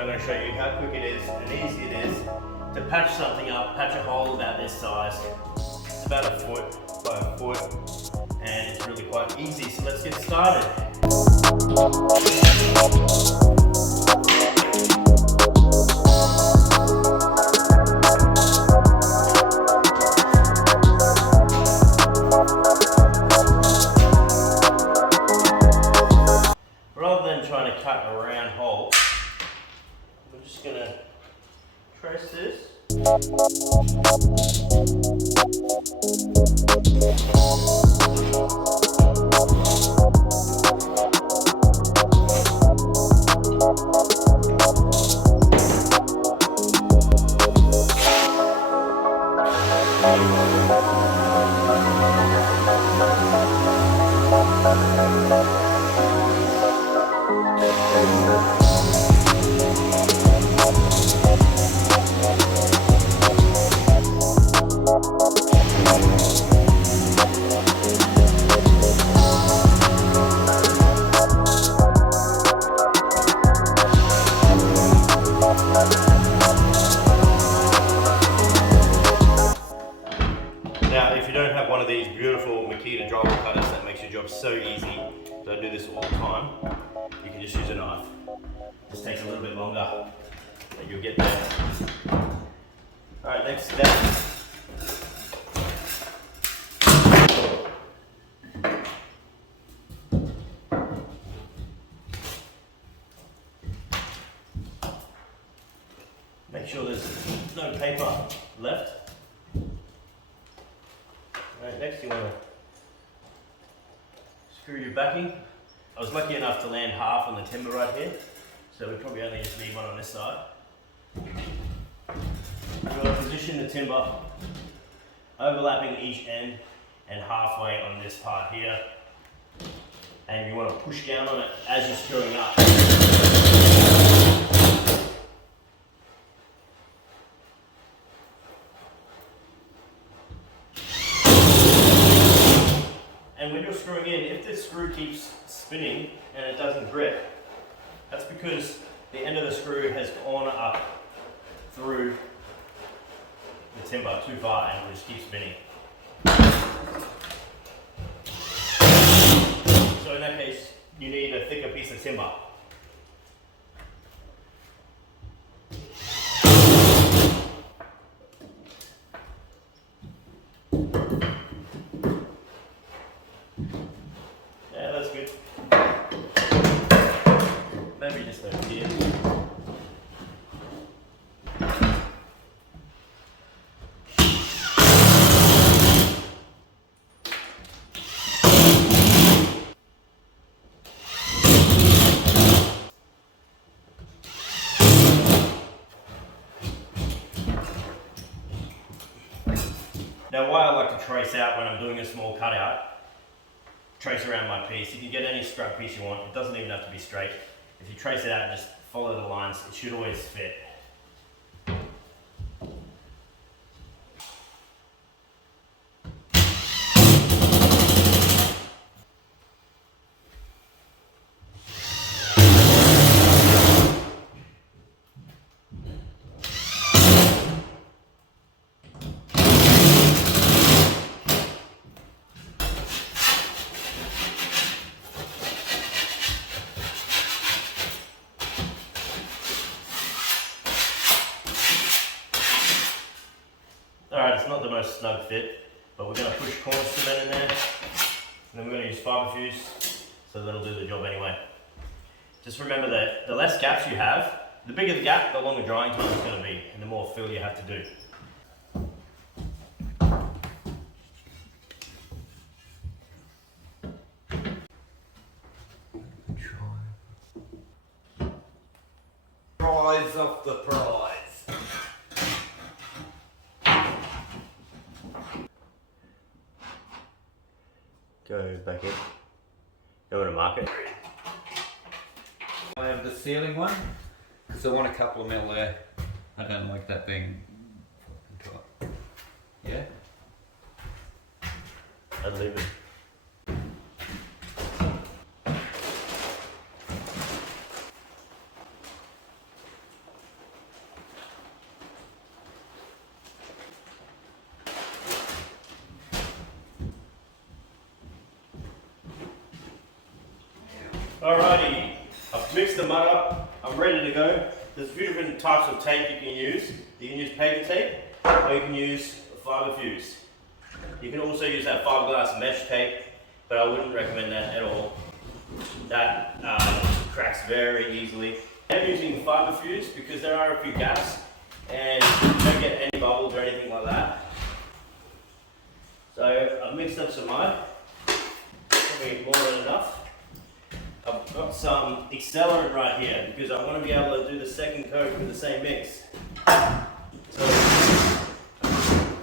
I'm going to show you how quick it is and easy it is to patch something up, patch a hole about this size. It's about a foot by a foot and it's really quite easy, so let's get started. Rather than trying to cut a round hole, we're just going to trace this. Now, if you don't have one of these beautiful drywall cutters that makes your job so easy, so I do this all the time, you can just use a knife. Just takes a little bit longer, but you'll get there. Alright, next step. Make sure there's no paper left. Alright, next you want to screw your backing. I was lucky enough to land half on the timber right here, so we probably only just need one on this side. You want to position the timber overlapping each end and halfway on this part here, and you want to push down on it as you're screwing up. And when you're screwing in, if the screw keeps spinning and it doesn't grip, that's because the end of the screw has gone up through the timber too far and it will just keep spinning. So in that case, you need a thicker piece of timber. Yeah, that's good. Maybe just over here. Now, why I like to trace out when I'm doing a small cutout, trace around my piece. You can get any scrap piece you want. It doesn't even have to be straight. If you trace it out and just follow the lines, it should always fit. not the most snug fit, but we're going to push Cornice cement in there, and then we're going to use fibre fuse, so that'll do the job anyway. Just remember that the less gaps you have, the bigger the gap, the longer drying time is going to be, and the more fill you have to do. Prize of the prize. Go back in. Go to market. I have the ceiling one because I want a couple of mil there. I don't like that being. Yeah. I'd leave it. Alrighty, I've mixed the mud up, I'm ready to go. There's a few different types of tape you can use. You can use paper tape, or you can use fibre fuse. You can also use that fiberglass mesh tape, but I wouldn't recommend that at all. That cracks very easily. I'm using fibre fuse because there are a few gaps, and you don't get any bubbles or anything like that. So I've mixed up some mud, probably more than enough. I've got some accelerant right here because I want to be able to do the second coat with the same mix. So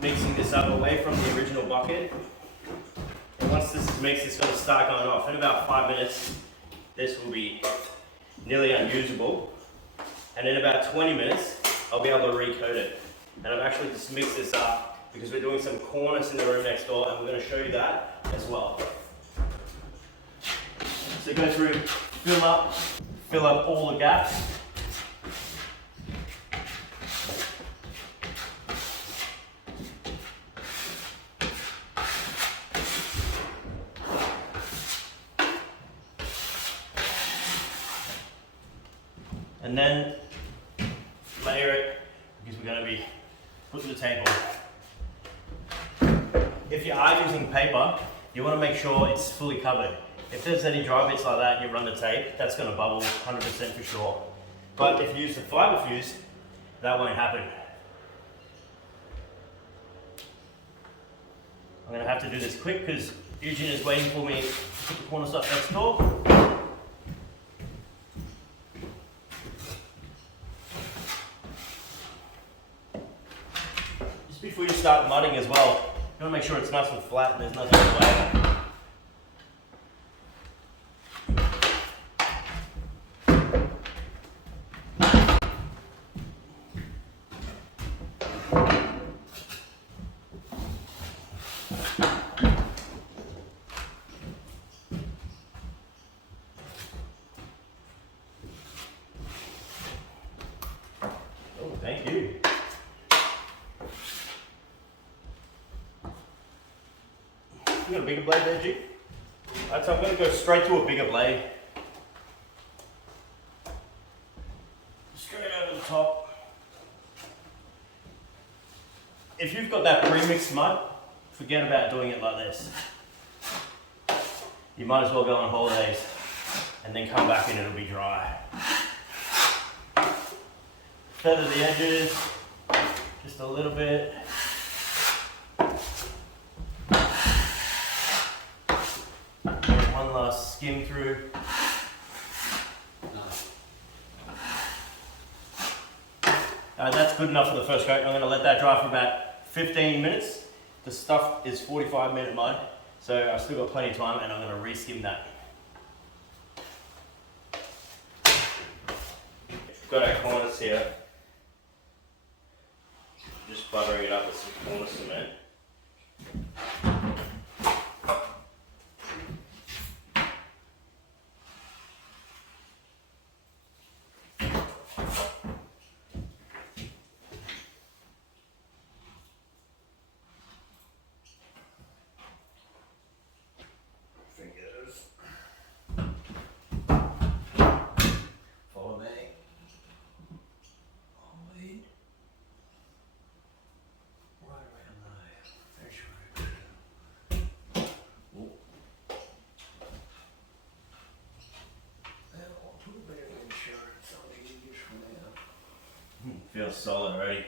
mixing this up away from the original bucket. And once this is mixed, it's going to start going off. In about 5 minutes, this will be nearly unusable. And in about 20 minutes, I'll be able to recoat it. And I've actually just mixed this up because we're doing some Cornice in the room next door, and we're going to show you that as well. So go through, fill up all the gaps. And then layer it because we're going to be putting the tape on. If you are using paper, you want to make sure it's fully covered. If there's any dry bits like that and you run the tape, that's going to bubble 100% for sure. But if you use the fibre fuse, that won't happen. I'm going to have to do this quick because Eugene is waiting for me to put the Cornice up next door. Just before you start mudding as well, you want to make sure it's nice and flat and there's nothing in the way. Thank you. You got a bigger blade there, G? Alright, so I'm going to go straight to a bigger blade. Straight over the top. If you've got that pre-mixed mud, forget about doing it like this. You might as well go on holidays and then come back and it'll be dry. Feather the edges, just a little bit. One last skim through. That's good enough for the first coat. I'm going to let that dry for about 15 minutes. The stuff is 45-minute mud, so I've still got plenty of time, and I'm going to re-skim that. Got our Cornice here. Just buttering it up with some Cornice cement. Fingers. Follow me. Lead. Right around Feels solid already.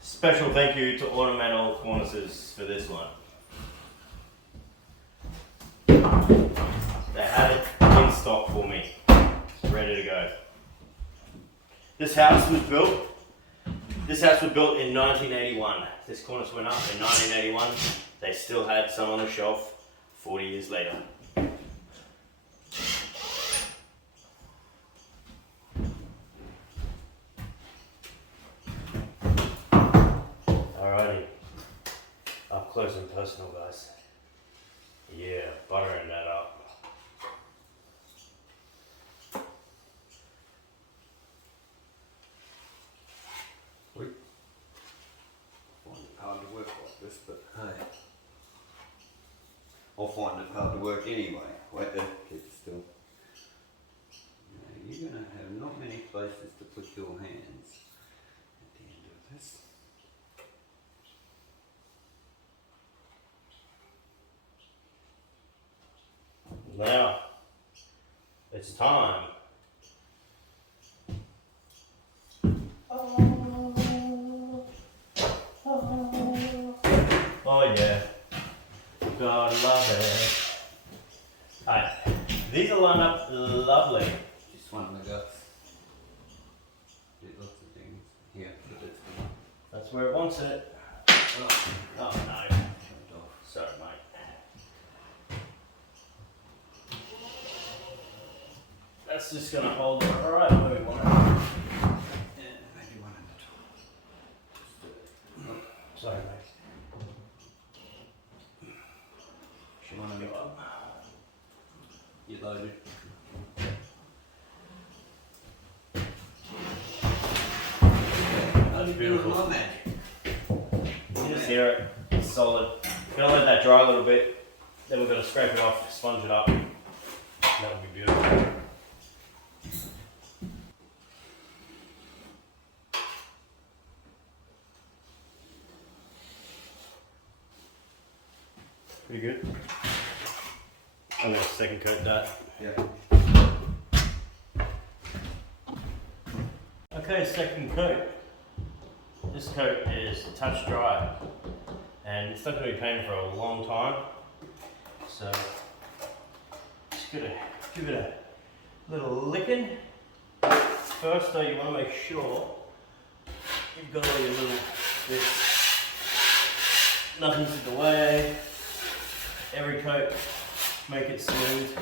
Special thank you to Ornamental Cornices for this one. They had it in stock for me, ready to go. This house was built in 1981. This cornice went up in 1981. They still had some on the shelf 40 years later. Alrighty, up close and personal, guys. Yeah, buttering that up. Hard to work like this, but hey, I'll find it hard to work anyway. Wait there, keep it still. Now, you're going to have not many places to put your hands at the end of this. Now, it's time. Oh yeah, God love it. Alright, these are lined up lovely. Just one of the guts. Did lots of things. Here, but it's good. That's where it wants it. Oh no. Sorry, mate. That's just gonna hold it right where we want it. Yeah, maybe one at a time. Sorry, mate. You want to go up? You loaded. That's beautiful. My magic. You just hear it. It's solid. Gonna let that dry a little bit. Then we're gonna scrape it off, sponge it up. That would be beautiful. Pretty good. I'm gonna second coat that. Yeah. Okay, second coat. This coat is touch dry and it's not going to be painted for a long time. So just gonna give it a little licking. First though, you want to make sure you've got all your little bits. Nothing's in the way. Every coat, make it smooth.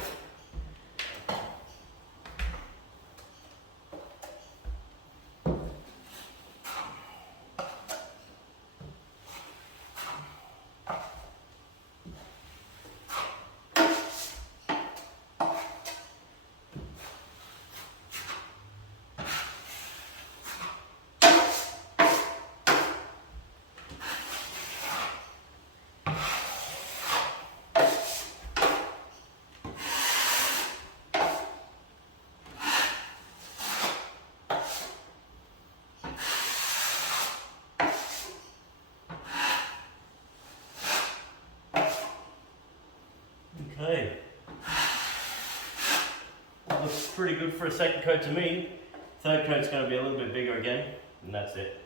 Okay, that looks pretty good for a second coat to me. Third coat's going to be a little bit bigger again, and that's it.